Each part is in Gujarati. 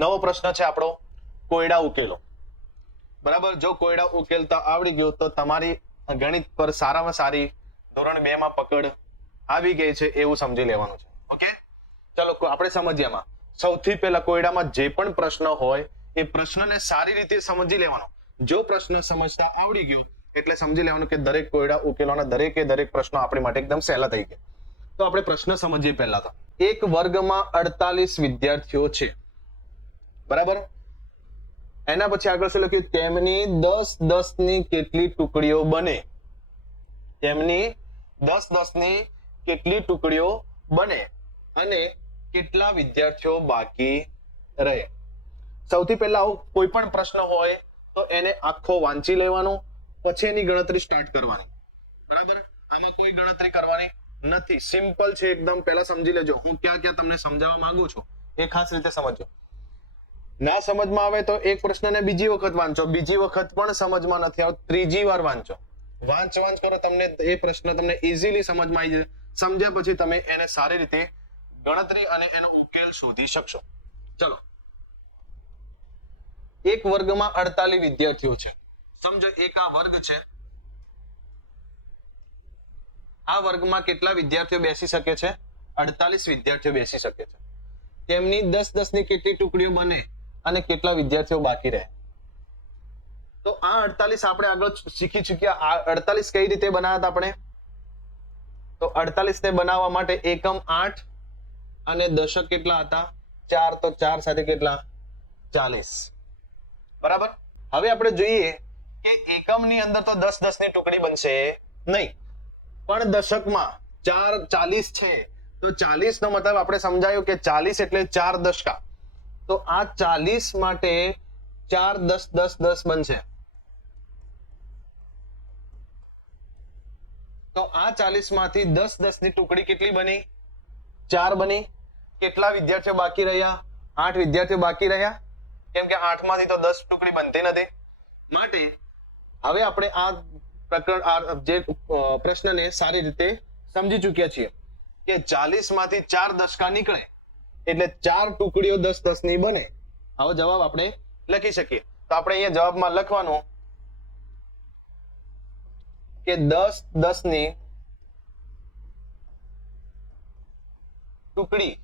નવો પ્રશ્ન છે આપણો, કોયડા ઉકેલો. બરાબર? જો કોયડા ઉકેલતા આવડી ગયું તો તમારી ગણિત પર સારામાં સારી ધોરણ બે માં પકડ આવી ગઈ છે એવું સમજી લેવાનું છે. ઓકે? ચલો આપણે સમજ્યામાં. સૌથી પહેલા કોયડામાં જે પણ પ્રશ્ન હોય, એ પ્રશ્નને સારી રીતે સમજી લેવાનો. જો પ્રશ્ન સમજતા આવડી ગયો, એટલે સમજી લેવાનું કે દરેક કોયડા ઉકેલવાના દરેકે દરેક પ્રશ્નો આપણી માટે એકદમ સહેલા થઈ ગયા. તો આપણે પ્રશ્ન સમજીએ પહેલા તો. એક વર્ગમાં અડતાલીસ વિદ્યાર્થીઓ છે. બરાબર? એના પછી આગળ શું લખ્યું? તેમની દસ દસની કેટલી ટુકડીઓ બને? તેમની દસ દસની કેટલી ટુકડીઓ બને? અને કેટલા વિદ્યાર્થીઓ બાકી રહે? સૌથી પહેલા કોઈ પણ પ્રશ્ન હોય, તો એને આખો વાંચી લેવાનો, પછી એની ગણતરી સ્ટાર્ટ કરવાની. બરાબર? આમાં કોઈ ગણતરી કરવાની નથી. સિમ્પલ છે, એકદમ. પહેલા સમજી લેજો. હું ક્યાં ક્યાં તમને સમજાવવા માંગુ છું, એ ખાસ રીતે સમજો ના સમજમાં આવે તો એક પ્રશ્નને બીજી વખત વાંચો. બીજી વખત પણ સમજમાં નથી આવતો. ત્રીજી વાર વાંચો. વાંચ વાંચ કરો, તમને એ પ્રશ્ન તમને ઇઝીલી સમજમાં આવી જાય. સમજ્યા પછી તમે એને સારી રીતે ગણતરી અને એનો ઉકેલ શોધી શકશો. ચલો. એક વર્ગમાં અડતાલીસ વિદ્યાર્થીઓ છે. સમજો, એક આ વર્ગ છે. આ વર્ગમાં કેટલા વિદ્યાર્થીઓ બેસી શકે છે? અડતાલીસ વિદ્યાર્થીઓ બેસી શકે છે. તેમની દસ દસની કેટલી ટુકડીઓ બને? અને કેટલા વિદ્યાર્થીઓ બાકી રહે? તો આ અડતાલીસ આપણે આગળ શીખી ચૂક્યા. આ અડતાલીસ કઈ રીતે બનાવ્યા હતા આપણે? તો અડતાલીસ ને બનાવવા માટે એકમ આઠ અને દશક કેટલા હતા? ચાર તો ચાર સાથે કેટલા? ચાલીસ. બરાબર? હવે આપણે જોઈએ કે એકમની અંદર તો દસ દસની ટુકડી બનશે નહીં. પણ દશકમાં ચાર ચાલીસ છે. તો ચાલીસ નો મતલબ આપણે સમજાયું કે ચાલીસ એટલે ચાર દશકા. તો આ ચાલીસ માટે ચાર દસ દસ દસ બનશે. તો આ ચાલીસમાંથી દસ દસની ટુકડી કેટલી બની? ચાર બની. કેટલા વિદ્યાર્થીઓ બાકી રહ્યા? આઠ વિદ્યાર્થીઓ બાકી રહ્યા? કેમ કે આઠમાંથી તો દસ ટુકડી બનતી નથી. માટે હવે આપણે આ પ્રકરણ જે પ્રશ્નને સારી રીતે સમજી ચૂક્યા છીએ કે ચાલીસમાંથી ચાર દશકા નીકળે. એટલે ચાર ટુકડીઓ દસ દસની બને. આવો જવાબ આપણે લખી શકીએ. તો આપણે અહીંયા જવાબમાં લખવાનું કે દસ દસની ટુકડી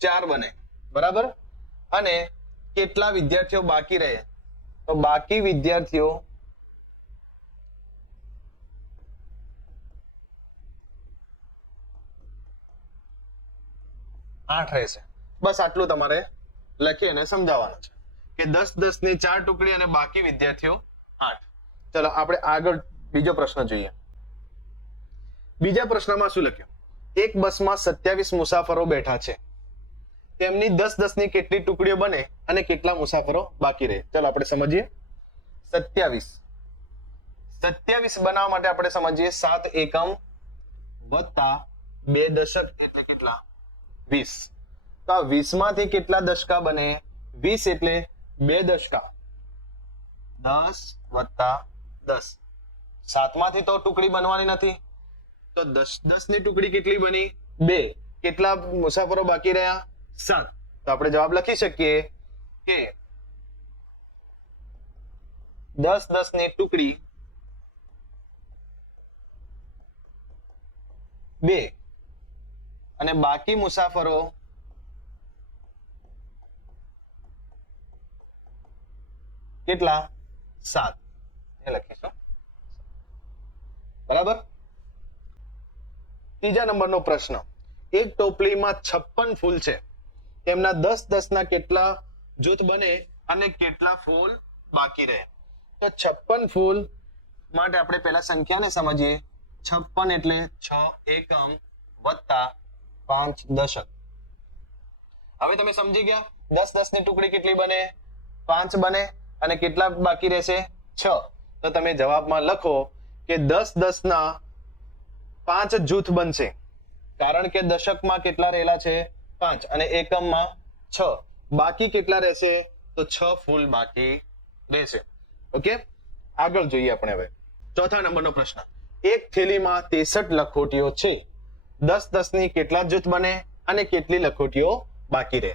ચાર બને. બરાબર? અને કેટલા વિદ્યાર્થીઓ બાકી રહે? તો બાકી વિદ્યાર્થીઓ આઠ રહેશે. બસ આટલું તમારે લખી અને સમજાવવાનું છે. કે દસ દસની ચાર ટુકડી અને બાકી વિદ્યાર્થીઓ આઠ. ચલો, આપણે આગળ બીજો પ્રશ્ન જોઈએ. બીજા પ્રશ્નમાં શું લખ્યું? એક બસમાં સત્યાવીસ મુસાફરો બેઠા છે. તેમની દસ દસની કેટલી ટુકડીઓ બને અને કેટલા મુસાફરો બાકી રહે? ચલો, આપણે સમજીએ. સત્યાવીસ. સત્યાવીસ બનાવવા માટે આપણે સમજીએ સાત એકમ વત્તા બે દશક એટલે કેટલા? વીસ. તો આ વીસમાંથી કેટલા દશકા બને? વીસ એટલે બે દશકા. દસ વત્તા દસ. સાતમાંથી તો ટુકડી બનવાની નથી. તો દસ દસની ટુકડી કેટલી બની? બે. કેટલા મુસાફરો બાકી રહ્યા? સાત. તો આપણે જવાબ લખી શકીએ કે દસ દસની ટુકડી બે. અને બાકી મુસાફરો કેટલા? સાત. લખીશું. બરાબર? ત્રીજા નંબરનો પ્રશ્ન. એક ટોપલીમાં છપ્પન ફૂલ છે. તેમના દસ દસ ના કેટલા જૂથ બને અને કેટલા ફૂલ બાકી રહે? તો છપ્પન ફૂલ માટે આપણે પહેલા સંખ્યાને સમજીએ. છપ્પન એટલે છ એકમ વત્તા પાંચ દશક. હવે તમે સમજી ગયા, દસ દસની ટુકડી કેટલી બને? પાંચ બને અને કેટલા બાકી રહેશે? છ. તો તમે જવાબમાં લખો કે દસ દસ ના પાંચ જૂથ બનશે. કારણ કે દશકમાં કેટલા રહેલા છે? પાંચ. અને એકમમાં છ. બાકી કેટલા રહેશે? તો છ ફૂલ બાકી રહેશે. ઓકે? આગળ જોઈએ આપણે હવે. ચોથા નંબરનો પ્રશ્ન. એક થેલીમાં 63 લખોટીઓ છે. દસ દસની કેટલા જૂથ બને અને કેટલી લખોટીઓ બાકી રહે?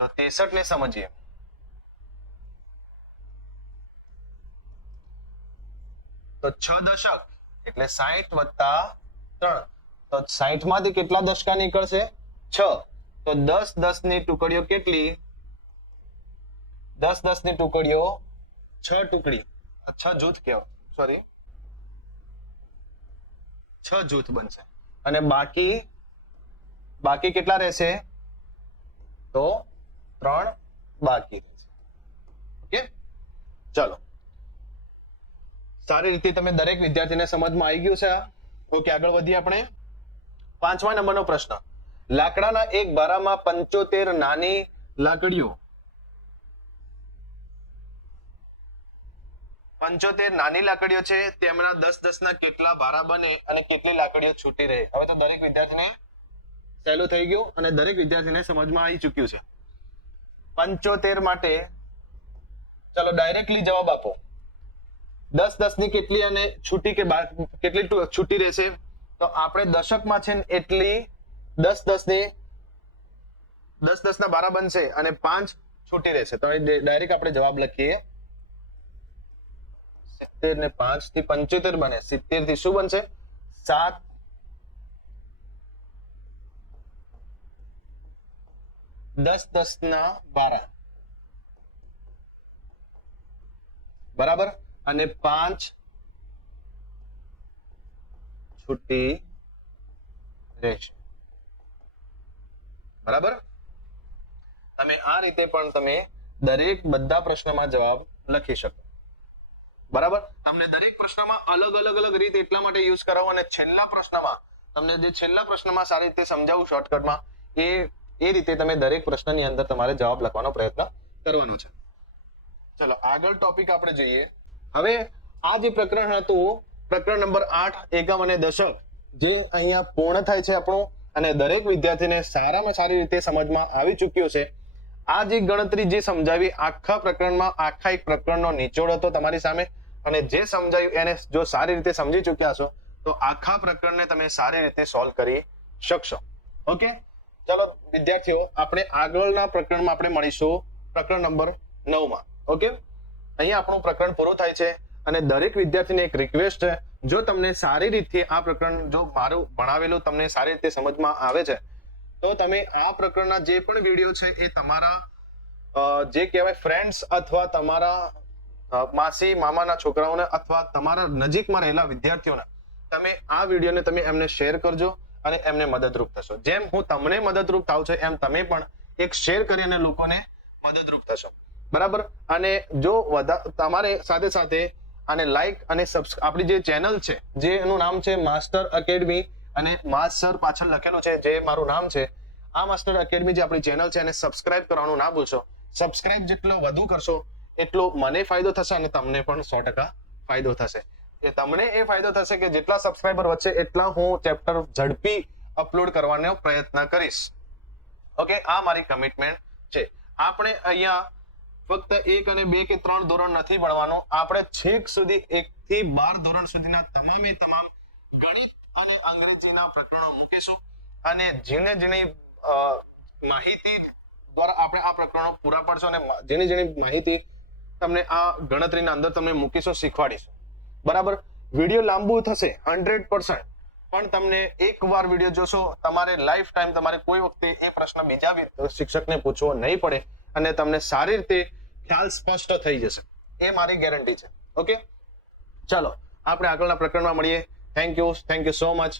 તો ત્રેસઠ ને સમજીએ. તો છ દશક એટલે સાહીઠ વત્તા ત્રણ. તો સાહીઠમાંથી કેટલા દશકા નીકળશે? છ. તો દસ દસની ટુકડીઓ કેટલી? દસ દસની ટુકડીઓ છ ટુકડી. છ જૂથ કેવો સોરી છ જૂથ બનશે. અને બાકી બાકી કેટલા રહેશે? તો ત્રણ બાકી રહેશે. ઓકે? ચલો. સારી રીતે તમે દરેક વિદ્યાર્થીને સમજમાં આવી ગયું છે ઓકે, આગળ વધીએ આપણે. પાંચમા નંબરનો પ્રશ્ન. લાકડાના એક બારામાં પંચોતેર નાની લાકડીઓ પંચોતેર નાની લાકડીઓ છે, તેમના દસ દસ ના કેટલા ભારા બને અને કેટલી લાકડીઓ છૂટી રહે. હવે તો દરેક વિદ્યાર્થીને સહેલું થઈ ગયું અને દરેક વિદ્યાર્થીને સમજમાં આવી ચૂક્યું છે. પંચોતેર માટે ચલો ડાયરેક્ટલી જવાબ આપો. દસ દસની કેટલી અને છૂટી કે કેટલી છૂટી રહેશે? તો આપણે દશકમાં છે એટલી દસ દસની દસ દસ ના બારા બનશે અને પાંચ છૂટી રહેશે. તો ડાયરેક્ટ આપણે જવાબ લખીએ. સિત્તેર ને પાંચથી પંચોતેર બને. સિત્તેરથી શું બનશે? સાત. દસ દસ ના બારા. બરાબર? અને પાંચ છૂટી રહેશે. બરાબર? તમે આ રીતે પણ તમે દરેક બધા પ્રશ્નમાં જવાબ લખી શકો. બરાબર? તમને દરેક પ્રશ્નમાં અલગ અલગ અલગ રીત એટલા માટે યુઝ કરાવો અને છેલ્લા પ્રશ્નમાં તમને જે છેલ્લા પ્રશ્નમાં સારી રીતે સમજાવું શોર્ટકટમાં એ એ રીતે તમે દરેક પ્રશ્નની અંદર તમારે જવાબ લખવાનો પ્રયત્ન કરવાનો છે. ચલો, આગળ ટોપિક આપણે જોઈએ. હવે આ જે પ્રકરણ હતું, પ્રકરણ નંબર આઠ, એકમ અને દશક, જે અહીંયા પૂર્ણ થાય છે આપણું, અને દરેક વિદ્યાર્થીને સારામાં સારી રીતે સમજમાં આવી ચૂક્યો છે. આ જે ગણતરી જે સમજાવી, આખા પ્રકરણમાં આખા એક પ્રકરણનો નિચોડ હતો તમારી સામે. અને જે સમજાયું, એને જો સારી રીતે સમજી ચૂક્યા છો તો આખા પ્રકરણને તમે સારી રીતે સોલ્વ કરી શકશો. ઓકે ચલો, વિદ્યાર્થીઓ, આપણે આગળના પ્રકરણમાં આપણે મળીશું પ્રકરણ નંબર નવમાં. ઓકે અહીંયા આપણું પ્રકરણ પૂરું થાય છે અને દરેક વિદ્યાર્થીને એક રિક્વેસ્ટ છે. જો તમને સારી રીતે આ પ્રકરણ જો મારું ભણાવેલું તમને સારી રીતે સમજમાં આવે છે, તો તમે આ પ્રકરણના જે પણ વીડિયો છે એ તમારા જે કહેવાય ફ્રેન્ડ્સ અથવા તમારા માસી, મામાના છોકરાઓને અથવા તમારા નજીકમાં રહેલા વિદ્યાર્થીઓને તમે આ વિડીયોને તમે એમને શેર કરજો અને એમને મદદરૂપ થશો. જેમ હું તમને મદદરૂપ થાવ છું, એમ તમે પણ એક શેર કરીને લોકોને મદદરૂપ થશો. બરાબર? અને જો તમારે સાથે સાથે અને લાઈક અને આપણી જે ચેનલ છે, જે એનું નામ છે માસ્ટર એકેડમી અને માસ્ટર પાછળ લખેલું છે, જે મારું નામ છે, આ માસ્ટર એકેડમી જે આપણી ચેનલ છે એને સબસ્ક્રાઇબ કરવાનું ના ભૂલશો. સબસ્ક્રાઇબ જેટલો વધુ કરશો એટલો મને ફાયદો થશે અને તમને પણ સો ટકા ફાયદો થશે. એ તમને એ ફાયદો થશે કે જેટલા સબસ્ક્રાઇબર વધશે એટલા હું ચેપ્ટર ઝડપી અપલોડ કરવાનો પ્રયત્ન કરીશ. ઓકે આ મારી કમિટમેન્ટ છે. આપણે અહીંયા ફક્ત એક અને બે કે ત્રણ ધોરણ નથી ભણવાનું. આપણે છેક સુધી એક થી બાર ધોરણ સુધીના તમામે તમામ ગણિત અને અંગ્રેજીના પ્રકરણો મૂકીશું. અને જેને જેની માહિતી દ્વારા આપણે આ પ્રકરણો પૂરા પાડશું અને જેની જેની માહિતી તમને આ ગણતરીના અંદર તમને મૂકીશું, શીખવાડીશું. બરાબર? વીડિયો લાંબુ થશે, હંડ્રેડ પણ તમને એક વાર વીડિયો જોશો, તમારે લાઈફ ટાઈમ તમારે કોઈ વખતે એ પ્રશ્ન બીજા શિક્ષકને પૂછવો નહીં પડે અને તમને સારી રીતે ખ્યાલ સ્પષ્ટ થઈ જશે. એ મારી ગેરંટી છે. ઓકે ચાલો, આપણે આગળના પ્રકરણમાં મળીએ. Thank you thank you so much